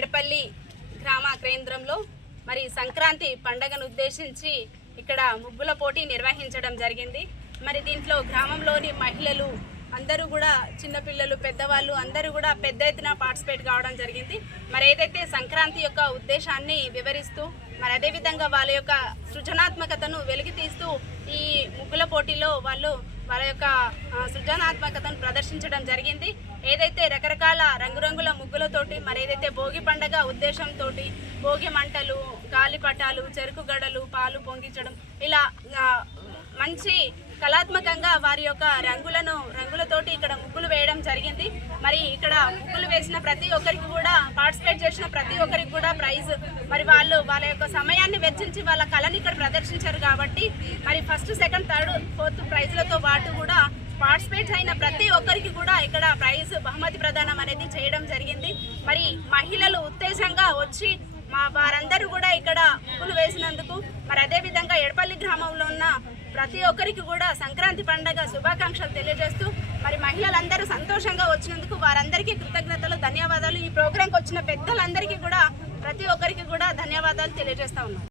ఎడపల్లి గ్రామ కేంద్రంలో మరి సంక్రాంతి పండగను ఉద్దేశించి ఇక్కడ ముగ్గుల పోటీ నిర్వహించడం జరిగింది. మరి దీంట్లో గ్రామంలోని మహిళలు అందరూ కూడా చిన్నపిల్లలు పెద్దవాళ్ళు అందరూ కూడా పెద్ద ఎత్తున పార్టిసిపేట్ కావడం జరిగింది. మరి ఏదైతే సంక్రాంతి యొక్క ఉద్దేశాన్ని వివరిస్తూ మరి అదేవిధంగా వాళ్ళ యొక్క సృజనాత్మకతను వెలికి తీస్తూ ఈ ముగ్గుల పోటీలో వాళ్ళు వాళ్ళ యొక్క సృజనాత్మకతను ప్రదర్శించడం జరిగింది. ఏదైతే రకరకాల రంగురంగుల ముగ్గులతోటి మరి ఏదైతే భోగి పండగ ఉద్దేశంతో భోగి మంటలు గాలిపటాలు చెరుకు గడలు పాలు పొంగించడం ఇలా మంచి కళాత్మకంగా వారి యొక్క రంగులను రంగులతోటి ఇక్కడ ముగ్గులు వేయడం జరిగింది. మరి ఇక్కడ ముగ్గులు వేసిన ప్రతి ఒక్కరికి కూడా పార్టిసిపేట్ చేసిన ప్రతి ఒక్కరికి కూడా ప్రైజ్. మరి వాళ్ళు వాళ్ళ యొక్క సమయాన్ని వెచ్చించి వాళ్ళ కళని ఇక్కడ ప్రదర్శించారు కాబట్టి మరి ఫస్ట్ సెకండ్ థర్డ్ ఫోర్త్ ప్రైజ్లతో పాటు కూడా పార్టిసిపేట్ అయిన ప్రతి ఒక్కరికి కూడా ఇక్కడ ప్రైజ్ బహుమతి ప్రదానం అనేది చేయడం జరిగింది. మరి మహిళలు ఉత్తేజంగా వచ్చి మా వారందరూ కూడా ఇక్కడ ముగ్గులు వేసినందుకు మరి అదే విధంగా ఎడపల్లి గ్రామంలో ఉన్న ప్రతి ఒక్కరికి కూడా సంక్రాంతి పండగ శుభాకాంక్షలు తెలియజేస్తూ మరి మహిళలందరూ సంతోషంగా వచ్చినందుకు వారందరికీ కృతజ్ఞతలు ధన్యవాదాలు. ఈ ప్రోగ్రాంకి వచ్చిన పెద్దలందరికీ కూడా ప్రతి ఒక్కరికి కూడా ధన్యవాదాలు తెలియజేస్తా ఉన్నాం.